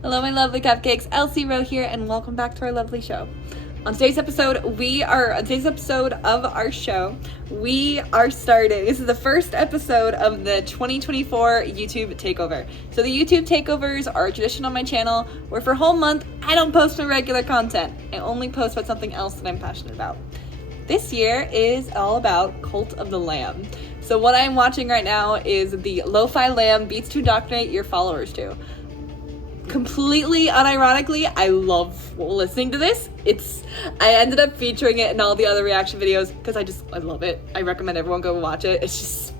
Hello, my lovely cupcakes. Elsie Rowe here, and welcome back to our lovely show. On today's episode of our show, we are starting. This is the first episode of the 2024 YouTube Takeover. So the YouTube Takeovers are a tradition on my channel where for a whole month, I don't post my regular content. I only post about something else that I'm passionate about. This year is all about Cult of the Lamb. So what I'm watching right now is the Lofi Lamb Beats to Indoctrinate Your Followers To. Completely unironically, I love listening to this. I ended up featuring it in all the other reaction videos because I love it. I recommend everyone go watch it. It's just,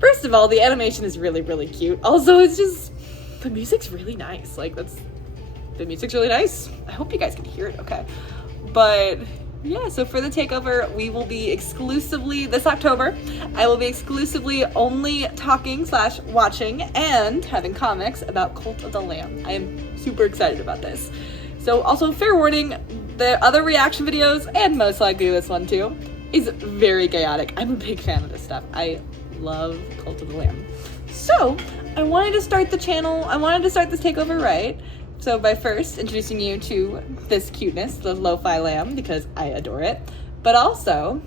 first of all, the animation is really, really cute. Also, it's just, the music's really nice. The music's really nice. I hope you guys can hear it okay. But yeah, so for the takeover, we will be exclusively, this October, I will be exclusively only talking / watching and having comics about Cult of the Lamb. I am super excited about this. So also, fair warning, the other reaction videos, and most likely this one too, is very chaotic. I'm a big fan of this stuff. I love Cult of the Lamb. So, I wanted to start this takeover right. So by first introducing you to this cuteness, the Lofi Lamb, because I adore it. But also,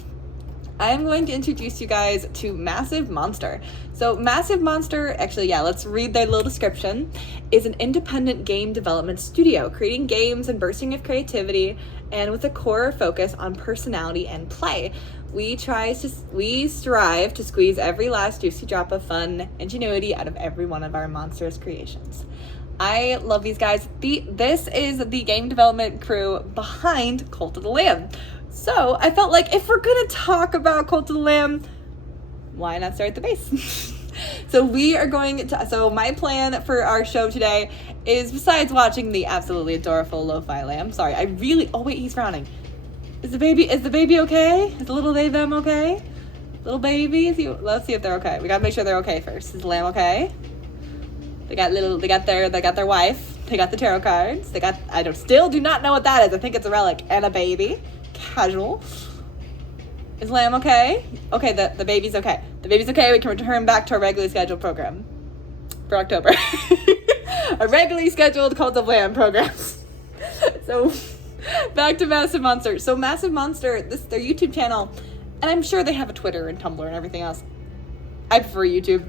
I'm going to introduce you guys to Massive Monster. So Massive Monster, actually, yeah, let's read their little description, is an independent game development studio, creating games and bursting of creativity, and with a core focus on personality and play. We strive to squeeze every last juicy drop of fun, ingenuity out of every one of our monstrous creations. I love these guys. This is the game development crew behind Cult of the Lamb. So I felt like if we're gonna talk about Cult of the Lamb, why not start at the base? So my plan for our show today is, besides watching the absolutely adorable Lofi Lamb, oh wait, he's frowning. Is the baby okay? Is the little they them okay? Little baby, let's see if they're okay. We gotta make sure they're okay first. Is the lamb okay? They got their wife. They got the tarot cards. Still do not know what that is. I think it's a relic and a baby. Casual. Is Lamb okay? Okay, the baby's okay. The baby's okay. We can return back to our regularly scheduled program for October. A regularly scheduled Cult of Lamb program. So back to Massive Monster. So Massive Monster, their YouTube channel, and I'm sure they have a Twitter and Tumblr and everything else. I prefer YouTube.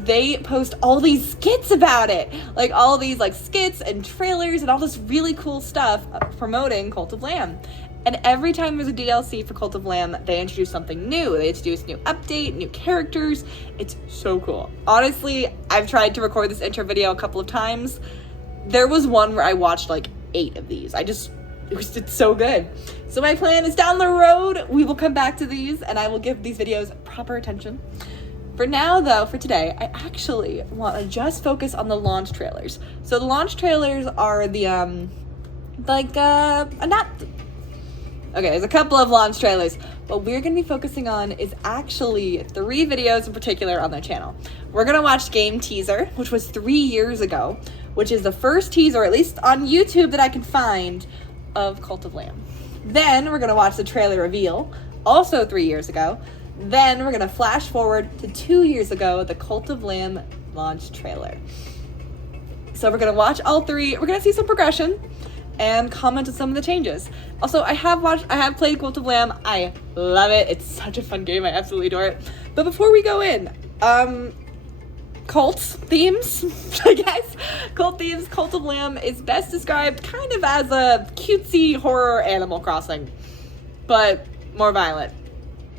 They post all these skits about it, all these skits and trailers and all this really cool stuff promoting Cult of Lamb. And every time there's a DLC for Cult of Lamb, they introduce something new. They introduce new update, new characters. It's so cool. Honestly, I've tried to record this intro video a couple of times. There was one where I watched 8 of these. It's so good. So my plan is, down the road, we will come back to these and I will give these videos proper attention. For now, though, for today, I actually want to just focus on the launch trailers. So the launch trailers are there's a couple of launch trailers. What we're going to be focusing on is actually 3 videos in particular on their channel. We're going to watch Game Teaser, which was 3 years ago, which is the first teaser, at least on YouTube, that I can find of Cult of Lamb. Then we're going to watch the trailer reveal, also 3 years ago. Then we're going to flash forward to 2 years ago, the Cult of Lamb launch trailer. So we're going to watch all 3. We're going to see some progression and comment on some of the changes. Also, I have played Cult of Lamb. I love it. It's such a fun game. I absolutely adore it. But before we go in, cult themes, I guess. Cult themes. Cult of Lamb is best described kind of as a cutesy horror Animal Crossing, but more violent.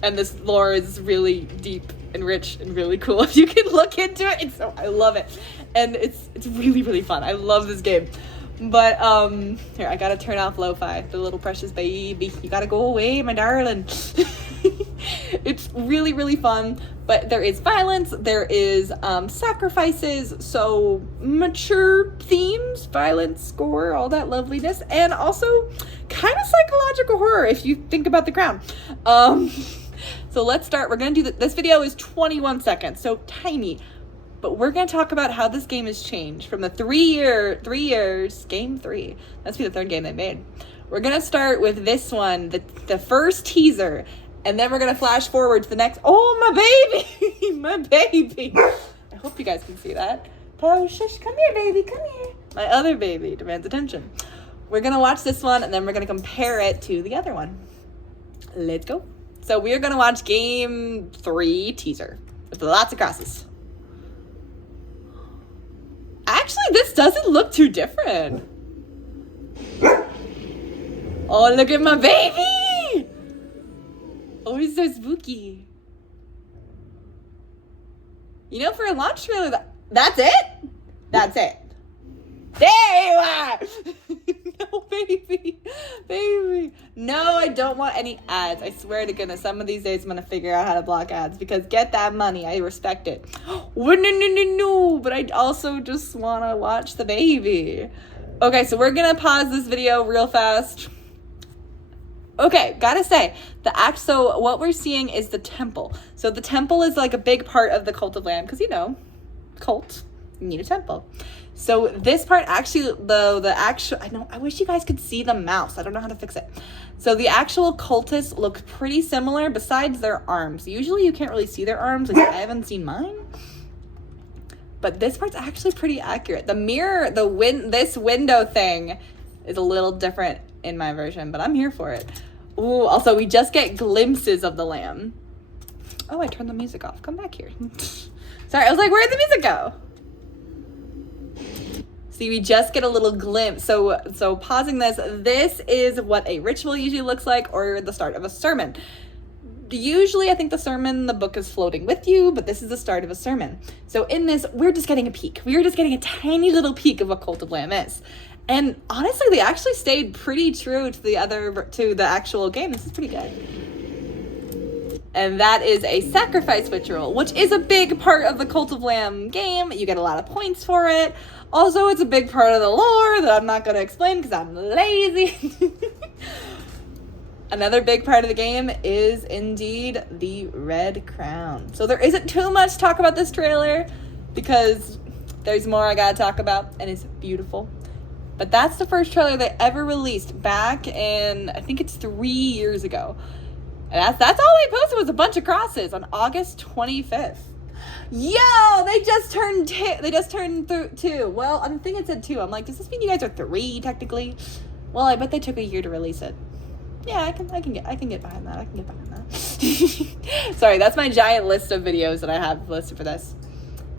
And this lore is really deep and rich and really cool. If you can look into it, I love it. And it's really, really fun. I love this game. But, here, I gotta turn off Lo-Fi, the little precious baby. You gotta go away, my darling. It's really, really fun. But there is violence, there is sacrifices, so mature themes, violence, gore, all that loveliness. And also kind of psychological horror if you think about The Crown. So let's start. We're going to do this video is 21 seconds, so tiny. But we're going to talk about how this game has changed from the 3 years, game 3. That's be the 3rd game they made. We're going to start with this one, the first teaser, and then we're going to flash forward to the next. Oh, my baby, my baby. I hope you guys can see that. Oh, shush, come here, baby, come here. My other baby demands attention. We're gonna watch this one and then we're gonna compare it to the other one. Let's go. So we are gonna watch game 3 teaser with lots of crosses. Actually, this doesn't look too different. Oh, look at my baby! Oh, he's so spooky. You know, for a launch trailer, that's it? That's it. There you are! No, baby. Baby. No, I don't want any ads. I swear to goodness, some of these days I'm going to figure out how to block ads because get that money. I respect it. Oh, no. But I also just want to watch the baby. Okay, so we're going to pause this video real fast. Okay, gotta say, so what we're seeing is the temple. So the temple is like a big part of the Cult of Lamb because, you know, cult, you need a temple. So this part actually, I wish you guys could see the mouse. I don't know how to fix it. So the actual cultists look pretty similar besides their arms. Usually you can't really see their arms. Like, I haven't seen mine. But this part's actually pretty accurate. The mirror, this window thing is a little different in my version, but I'm here for it. Ooh, also we just get glimpses of the lamb. Oh, I turned the music off. Come back here. Sorry, I was like, where'd the music go? See, we just get a little glimpse. So pausing this is what a ritual usually looks like, or the start of a sermon. Usually, I think the sermon, the book is floating with you, but this is the start of a sermon. So in this, we're just getting a peek. We're just getting a tiny little peek of what Cult of Lamb is. And honestly, they actually stayed pretty true to the actual game. This is pretty good. And that is a sacrifice ritual, which is a big part of the Cult of Lamb game. You get a lot of points for it. Also, it's a big part of the lore that I'm not going to explain because I'm lazy. Another big part of the game is indeed the red crown. So there isn't too much to talk about this trailer because there's more I got to talk about, and it's beautiful. But that's the first trailer they ever released back in, I think it's 3 years ago. And that's all they posted was a bunch of crosses on August 25th. Yo, they just turned 2. Well, I think it said 2. I'm like, does this mean you guys are 3 technically? Well, I bet they took a year to release it. Yeah, I can get behind that. Sorry, that's my giant list of videos that I have listed for this.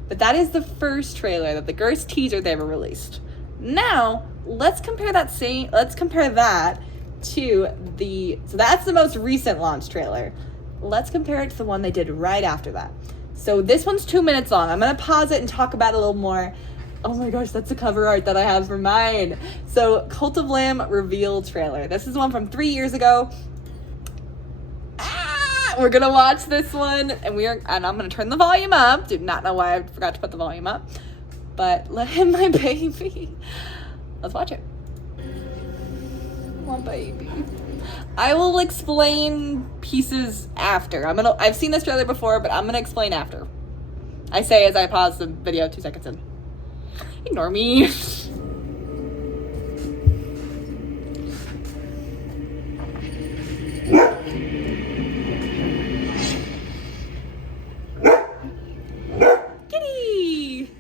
But that is the first trailer, the first teaser they ever released. Now, let's compare that to so that's the most recent launch trailer. Let's compare it to the one they did right after that. So this one's 2 minutes long. I'm going to pause it and talk about it a little more. Oh my gosh, that's the cover art that I have for mine. So Cult of Lamb reveal trailer. This is one from 3 years ago. We're going to watch this one and I'm going to turn the volume up. Do not know why I forgot to put the volume up. But let him, my baby. Let's watch it. My baby. I will explain pieces after. I've seen this trailer before, but I'm gonna explain after. I say as I pause the video 2 seconds in. Ignore me. Kitty.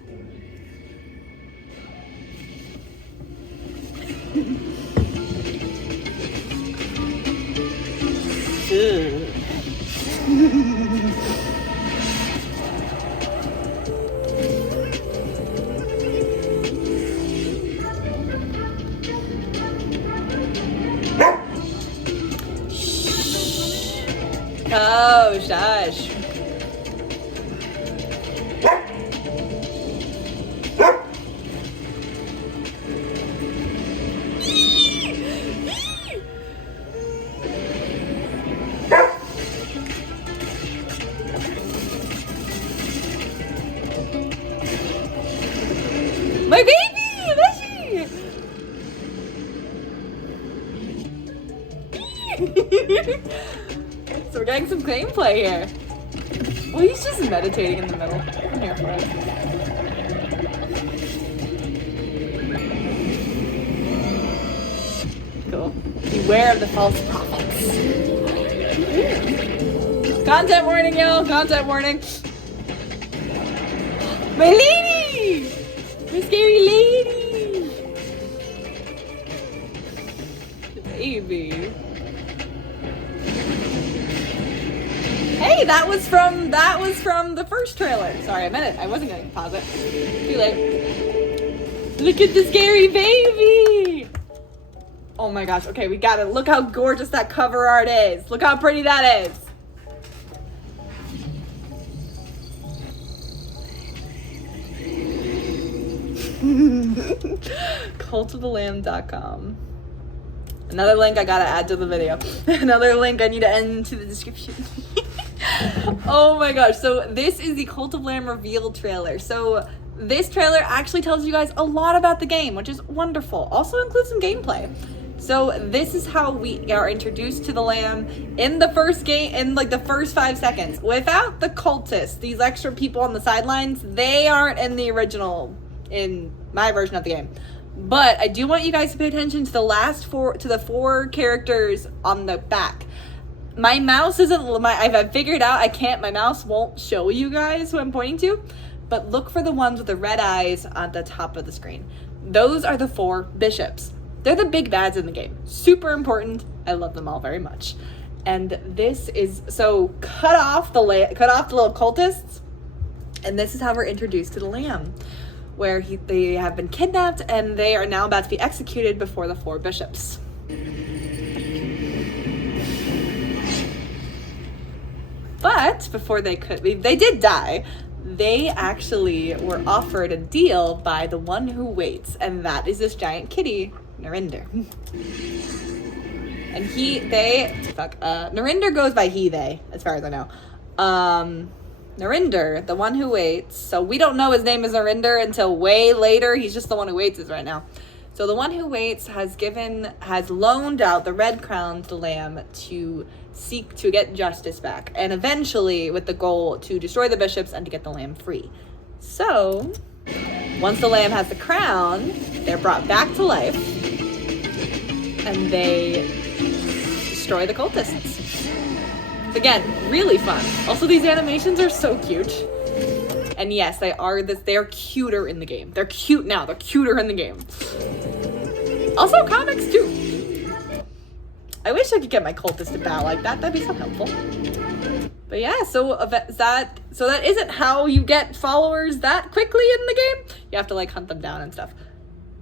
Oh, shush. My baby! Leslie! So we're getting some gameplay here. Well, he's just meditating in the middle. I'm here for it. Cool. Beware of the false prophets. Content warning, y'all. Content warning. My lady! My scary lady! baby. Hey, that was from the first trailer. Sorry, I meant it. I wasn't gonna pause it. Too late. Look at the scary baby. Oh my gosh. Okay, we got it. Look how gorgeous that cover art is. Look how pretty that is. Cultivalam.com. Another link I gotta add to the video. Another link I need to add into the description. Oh my gosh. So this is the Cult of Lamb reveal trailer. So this trailer actually tells you guys a lot about the game, which is wonderful. Also includes some gameplay. So this is how we are introduced to the lamb in the first game, in like the first 5 seconds. Without the cultists, these extra people on the sidelines, they aren't in the original, in my version of the game. But I do want you guys to pay attention to the four characters on the back. My mouse isn't, I've figured out my mouse won't show you guys who I'm pointing to, but look for the ones with the red eyes on the top of the screen. Those are the 4 bishops. They're the big bads in the game. Super important. I love them all very much. And this is, so cut off the little cultists, and this is how we're introduced to the lamb, where they have been kidnapped and they are now about to be executed before the 4 bishops. But before they did die, they actually were offered a deal by the one who waits, and that is this giant kitty, Narinder. And Narinder goes by they, as far as I know. Narinder, the one who waits, so we don't know his name is Narinder until way later. He's just the one who waits right now. So the one who waits has loaned out the red crown to the lamb to seek to get justice back, and eventually with the goal to destroy the bishops and to get the lamb free. So once the lamb has the crown, they're brought back to life and they destroy the cultists. Again, really fun. Also, these animations are so cute. And yes, they are cuter in the game. They're cute now. They're cuter in the game. Also, comics too. I wish I could get my cultist to bow like that. That'd be so helpful. But yeah, so that isn't how you get followers that quickly in the game. You have to like hunt them down and stuff.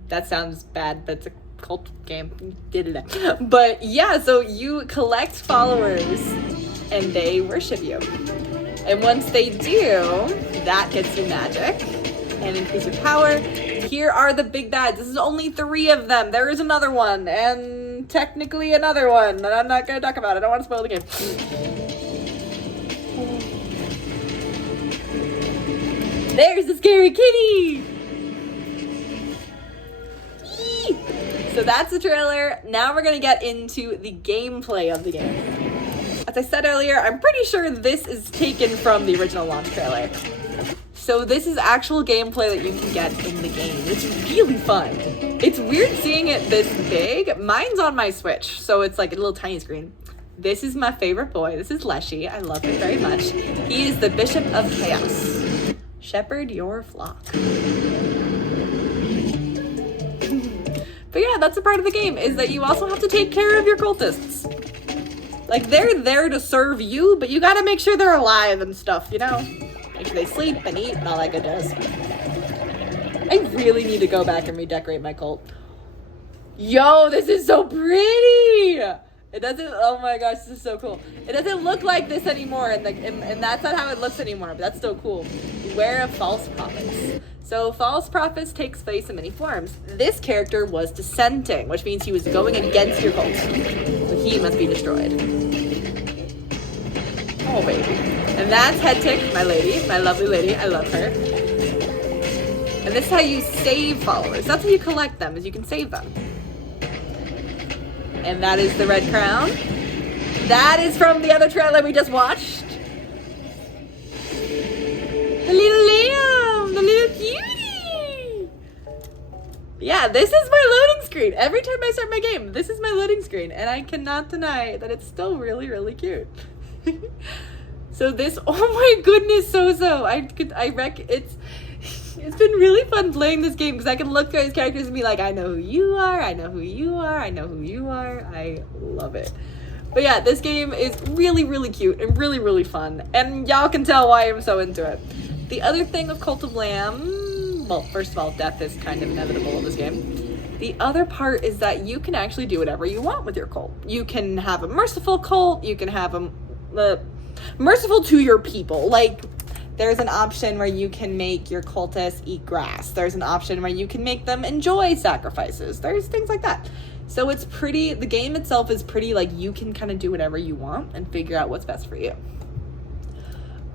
That sounds bad, but it's a cult game. But yeah, so you collect followers and they worship you. And once they do, that gets you magic and increase your power. Here are the big bads. This is only 3 of them. There is another one, and technically another one that I'm not going to talk about. I don't want to spoil the game. There's the scary kitty! Yee! So that's the trailer. Now we're going to get into the gameplay of the game. As I said earlier, I'm pretty sure this is taken from the original launch trailer. So this is actual gameplay that you can get in the game. It's really fun. It's weird seeing it this big. Mine's on my Switch, so it's like a little tiny screen. This is my favorite boy. This is Leshy. I love him very much. He is the Bishop of Chaos. Shepherd your flock. But yeah, that's a part of the game, is that you also have to take care of your cultists. Like, they're there to serve you, but you gotta make sure they're alive and stuff, you know? Make sure they sleep and eat and all that good jazz. I really need to go back and redecorate my cult. Yo, this is so pretty! It doesn't, oh my gosh, this is so cool. It doesn't look like this anymore, and that's not how it looks anymore, but that's still cool. Beware of false prophets. So false prophets takes place in many forms. This character was dissenting, which means he was going against your cult. So he must be destroyed. Oh, baby. And that's Headtick, my lady, my lovely lady. I love her. And this is how you save followers. That's how you collect them, is you can save them. And that is the red crown. That is from the other trailer we just watched. The little lamb, the little cutie. Yeah, this is my loading screen. Every time I start my game, this is my loading screen. And I cannot deny that it's still really, really cute. So this, oh my goodness, Sozo. It's been really fun playing this game because I can look through his characters and be like, I know who you are, I know who you are, I know who you are. I love it. But yeah, this game is really, really cute and really, really fun. And y'all can tell why I'm so into it. The other thing with Cult of Lamb, well, first of all, death is kind of inevitable in this game. The other part is that you can actually do whatever you want with your cult. You can have a merciful cult, you can have a merciful to your people. Like, there's an option where you can make your cultists eat grass. There's an option where you can make them enjoy sacrifices. There's things like that. So it's pretty, the game itself is pretty, like, you can kind of do whatever you want and figure out what's best for you.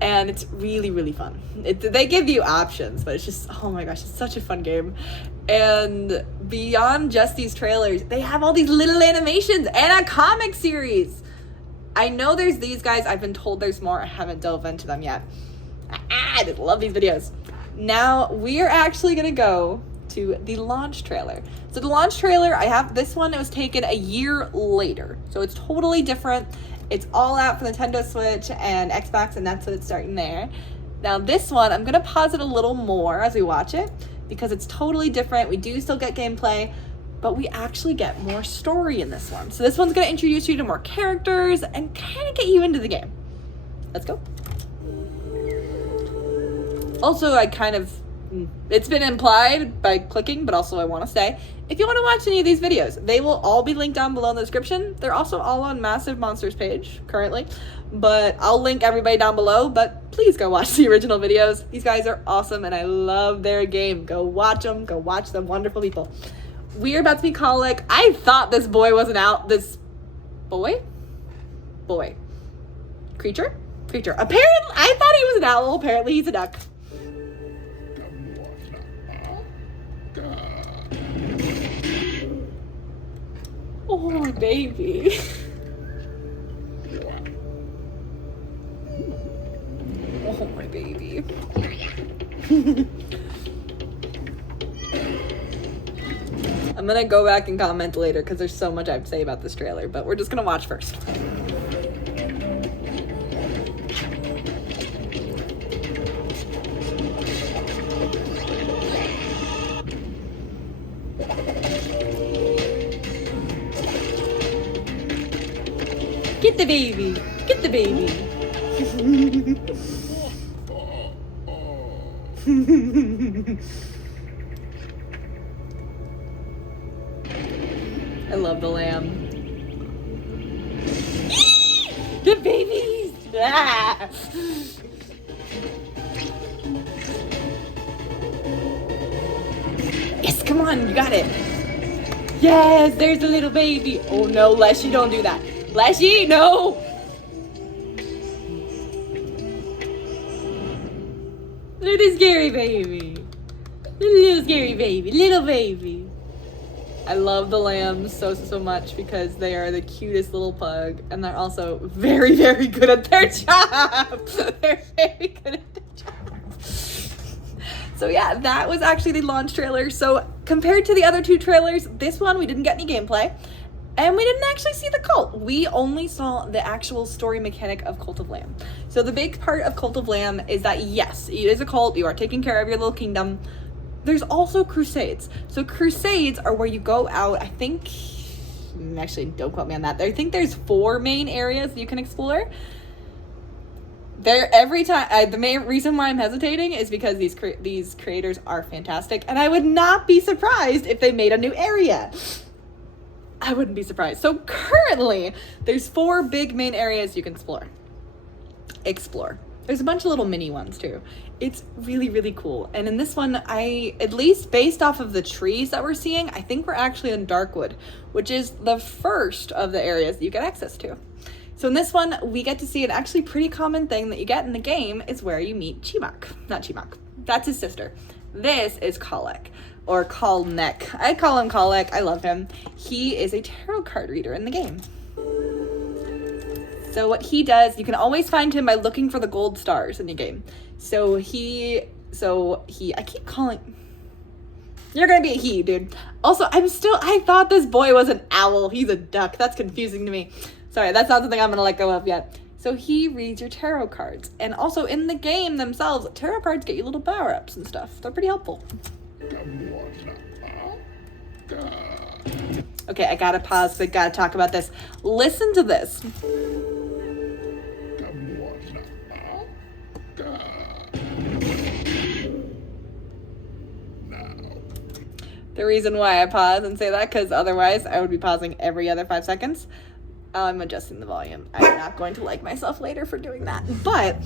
And it's really, really fun. They give you options, but it's just, oh my gosh, it's such a fun game. And beyond just these trailers, they have all these little animations and a comic series. I know there's these guys. I've been told there's more. I haven't dove into them yet. I just love these videos. Now we are actually gonna go to the launch trailer. So the launch trailer, I have this one. It was taken a year later, so it's totally different. It's all out for Nintendo Switch and Xbox, and that's what it's starting there. Now this one, I'm gonna pause it a little more as we watch it because it's totally different. We do still get gameplay, but we actually get more story in this one. So this one's gonna introduce you to more characters and kind of get you into the game. Let's go. Also, it's been implied by clicking, but also I want to say, if you want to watch any of these videos, they will all be linked down below in the description. They're also all on Massive Monsters page currently, but I'll link everybody down below, but please go watch the original videos. These guys are awesome and I love their game. Go watch them. Go watch them wonderful people. We are about to be Colic. I thought this boy wasn't out. This boy? Creature? Apparently, I thought he was an owl. Apparently he's a duck. Oh, my baby. Oh, my baby. I'm gonna go back and comment later because there's so much I have to say about this trailer, but we're just gonna watch first. Get the baby. Get the baby. I love the lamb. The babies. Ah. Yes, come on, you got it. Yes, there's the little baby. Oh no, Leshy, don't do that. Leshy, no! Look at this scary baby. Little scary baby, little baby. I love the lambs so much because they are the cutest little pug and they're also very, very good at their job. They're very good at their job. So yeah, that was actually the launch trailer. So compared to the other two trailers, this one we didn't get any gameplay. And we didn't actually see the cult. We only saw the actual story mechanic of Cult of Lamb. So the big part of Cult of Lamb is that, yes, it is a cult. You are taking care of your little kingdom. There's also crusades. So crusades are where you go out, I think, actually, don't quote me on that. I think there's 4 main areas you can explore. Every time, the main reason why I'm hesitating is because these creators are fantastic. And I would not be surprised if they made a new area. I wouldn't be surprised. So currently, there's 4 big main areas you can explore. There's a bunch of little mini ones too. It's really, really cool. And in this one, at least based off of the trees that we're seeing, I think we're actually in Darkwood, which is the first of the areas that you get access to. So in this one, we get to see an actually pretty common thing that you get in the game is where you meet Chimak. Not Chimak. That's his sister. This is Colic. Or Colneck. I call him Colic. I love him. He is a tarot card reader in the game. So what he does, you can always find him by looking for the gold stars in the game. I keep calling, you're gonna be a he, dude. Also, I thought this boy was an owl. He's a duck. That's confusing to me. Sorry, that's not something I'm gonna let go of yet. So he reads your tarot cards. And also in the game themselves, tarot cards get you little power-ups and stuff. They're pretty helpful. Okay, I gotta pause, I gotta talk about this. Listen to this. The reason why I pause and say that, because otherwise I would be pausing every other 5 seconds. I'm adjusting the volume. I'm not going to like myself later for doing that. But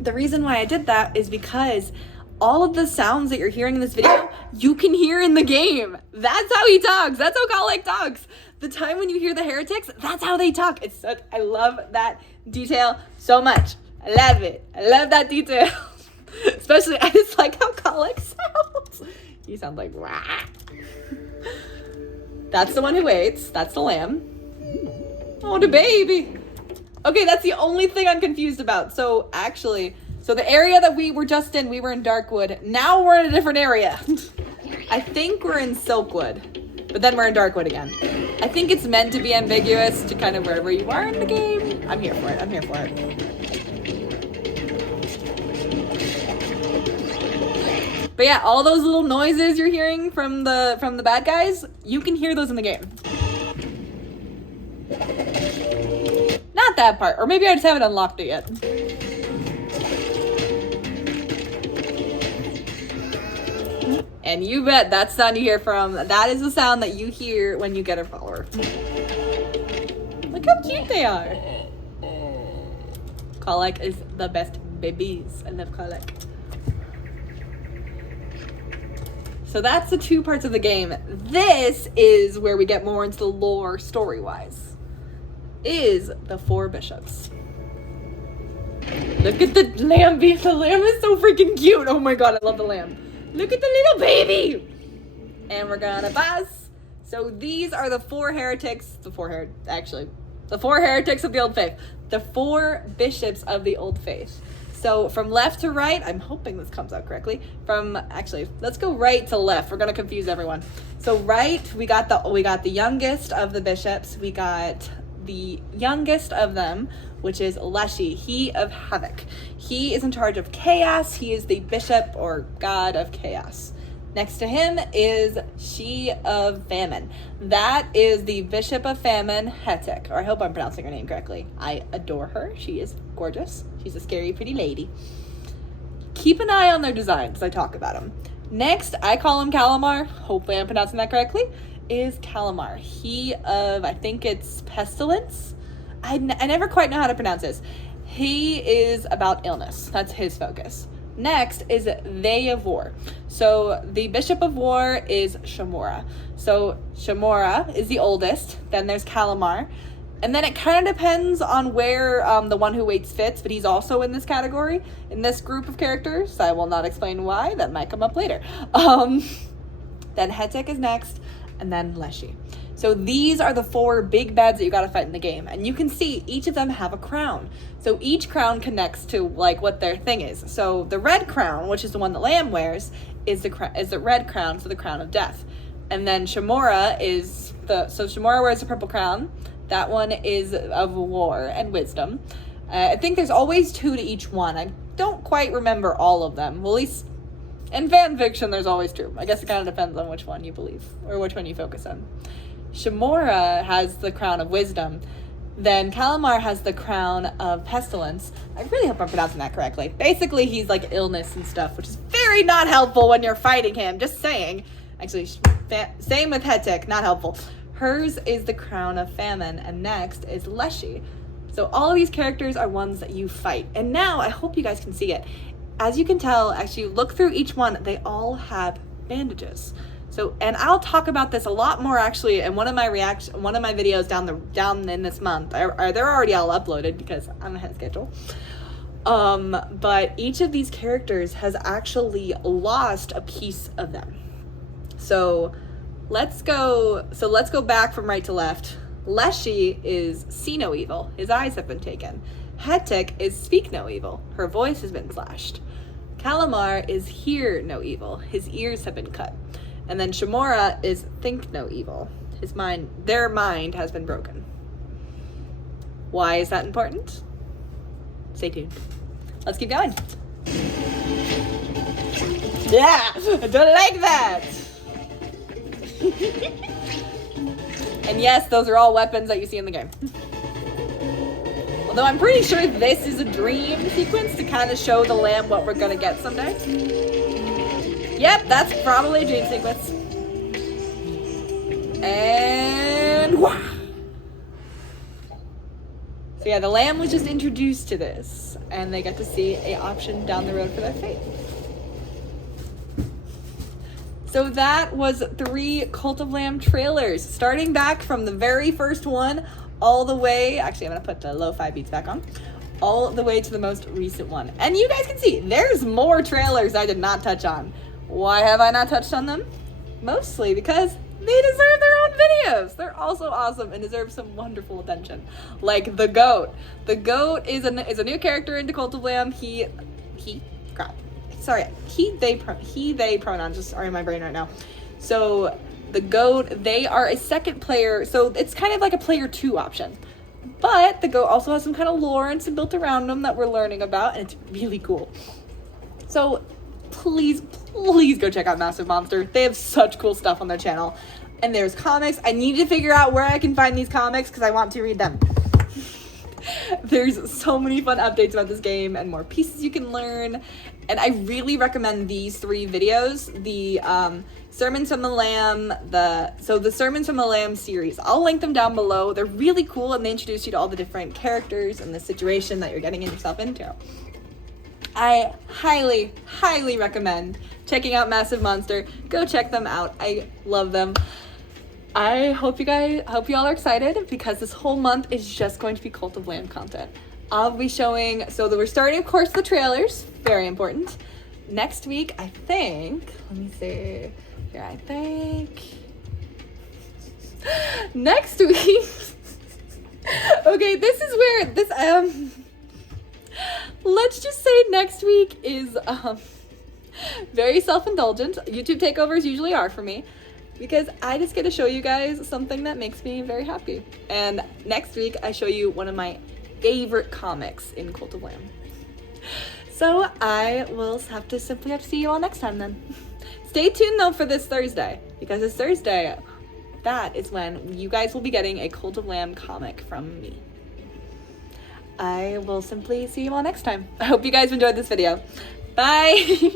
the reason why I did that is because all of the sounds that you're hearing in this video, you can hear in the game. That's how he talks. That's how Cultish talks. The time when you hear the heretics, that's how they talk. I love that detail so much. I love it. I love that detail. Especially, I just like how Cultish sounds. You sound like, wah. That's the one who waits. That's the lamb. Oh, the baby. Okay, that's the only thing I'm confused about. So actually, the area that we were just in, we were in Darkwood. Now we're in a different area. I think we're in Silkwood, but then we're in Darkwood again. I think it's meant to be ambiguous to kind of wherever you are in the game. I'm here for it. I'm here for it. But yeah, all those little noises you're hearing from the bad guys, you can hear those in the game. Not that part, or maybe I just haven't unlocked it yet. And you bet that sound you hear that is the sound that you hear when you get a follower. Look how cute they are. Cultish is the best babies. I love Cultish. So that's the 2 parts of the game. This is where we get more into the lore story-wise. Is the 4 bishops. Look at the lamb. The lamb is so freaking cute. Oh my god, I love the lamb. Look at the little baby. And we're gonna pass. So these are the 4 heretics. The 4 heretics of the old faith. The 4 bishops of the old faith. So from left to right, I'm hoping this comes out correctly. Let's go right to left. We're gonna confuse everyone. So right, we got the youngest of the bishops. We got the youngest of them, which is Lofi, he of havoc. He is in charge of chaos. He is the bishop or god of chaos. Next to him is she of famine. That is the bishop of famine, Hetek. Or I hope I'm pronouncing her name correctly. I adore her. She is gorgeous. She's a scary, pretty lady. Keep an eye on their designs as I talk about them. Next, I call him Calamar. Hopefully I'm pronouncing that correctly. Is Calamar. He of, I think it's pestilence. I never quite know how to pronounce this. He is about illness. That's his focus. Next is they of war. So the bishop of war is Shamora. So Shamora is the oldest. Then there's Calamar. And then it kind of depends on where the one who waits fits, but he's also in this category, in this group of characters. I will not explain why. That might come up later. Then Hetek is next, and then Lofi. So these are the 4 big bads that you gotta fight in the game. And you can see each of them have a crown. So each crown connects to like what their thing is. So the red crown, which is the one that Lamb wears, is the red crown, so the crown of death. And then Shamora Shamora wears the purple crown. That one is of war and wisdom. I think there's always 2 to each one. I don't quite remember all of them. Well, at least in fan fiction, there's always 2. I guess it kind of depends on which one you believe or which one you focus on. Shamora has the crown of wisdom. Then Calamar has the crown of pestilence. I really hope I'm pronouncing that correctly. Basically, he's like illness and stuff, which is very not helpful when you're fighting him. Just saying. Actually, same with Hetek, not helpful. Hers is the crown of famine, and next is Lofi. So all of these characters are ones that you fight. And now, I hope you guys can see it. As you can tell, actually look through each one, they all have bandages. So, and I'll talk about this a lot more actually in one of my videos down in this month. They're already all uploaded because I'm ahead of schedule. But each of these characters has actually lost a piece of them. So let's go back from right to left. Lofi is see no evil. His eyes have been taken. Hetek is speak no evil. Her voice has been slashed. Calamar is hear no evil. His ears have been cut. And then Shamora is think no evil. Their mind has been broken. Why is that important? stay tuned. Let's keep going. Yeah, I don't like that. And yes, those are all weapons that you see in the game. Although I'm pretty sure this is a dream sequence to kind of show the lamb what we're gonna get someday. Yep, that's probably a dream sequence. And wow. So yeah, the lamb was just introduced to this, and they get to see an option down the road for their fate. So that was 3 Cult of Lamb trailers, starting back from the very first one all the way, actually I'm gonna put the lo-fi beats back on, all the way to the most recent one. And you guys can see, there's more trailers I did not touch on. Why have I not touched on them? Mostly because they deserve their own videos. They're also awesome and deserve some wonderful attention. Like the goat. The goat is a new character into Cult of Lamb. He they pronouns just are in my brain right now. So the goat, they are a second player, so it's kind of like a player 2 option. But the goat also has some kind of lore and some built around them that we're learning about, and it's really cool. So please go check out Massive Monster. They have such cool stuff on their channel. And there's comics. I need to figure out where I can find these comics because I want to read them. There's so many fun updates about this game and more pieces you can learn. And I really recommend these 3 videos. The Sermons from the Lamb, the Sermons from the Lamb series. I'll link them down below. They're really cool and they introduce you to all the different characters and the situation that you're getting yourself into. I highly recommend checking out Massive Monster. Go check them out. I love them. I hope y'all are excited because this whole month is just going to be Cult of Lamb content. I'll be showing, we're starting, of course, the trailers. Very important. Next week, I think, let me see. Here, I think. Next week. Okay, this is where let's just say next week is very self-indulgent. YouTube takeovers usually are for me because I just get to show you guys something that makes me very happy. And next week I show you one of my favorite comics in Cult of Lamb. So I will have to see you all next time then. Stay tuned though for this Thursday, because this Thursday, that is when you guys will be getting a Cult of Lamb comic from me. I will simply see you all next time. I hope you guys enjoyed this video. Bye!